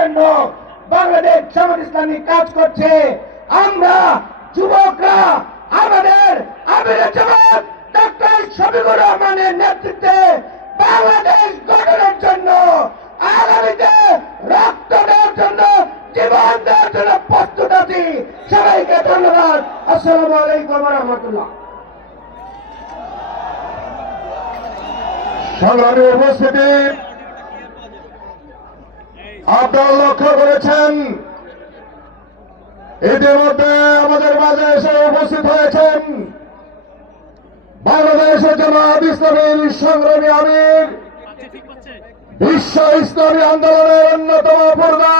জন্য বাংলাদেশ জামাত ইসলামী কাজ করছে। আমরা যুবকরা আমাদের আমির জামাত ডক্টর শফিকুর রহমানের নেতৃত্বে বাংলাদেশ গঠনের জন্য আগামীতে রক্ত দেওয়ার জন্য জীবন দেওয়ার জন্য প্রস্তুত আছি। সবাইকে ধন্যবাদ। আসসালামু আলাইকুম ওয়া রাহমাতুল্লাহ। সংগ্রামী উপস্থিতি, আপনারা লক্ষ্য করেছেন ইতিমধ্যে আমাদের মাঝে এসে উপস্থিত হয়েছেন বাংলাদেশের জামাত ইসলামীর সংগ্রামী আমির, বিশ্ব ইসলামী আন্দোলনের অন্যতম পূর্ণা,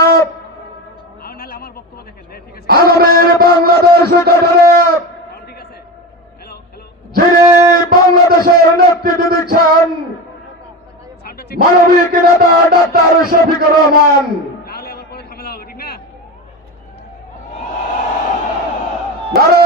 আগামী বাংলাদেশ গঠনে যিনি বাংলাদেশের নেতৃত্ব দিচ্ছেন মানবিক নেতা ডাক্তার শফিকুর রহমান। নারে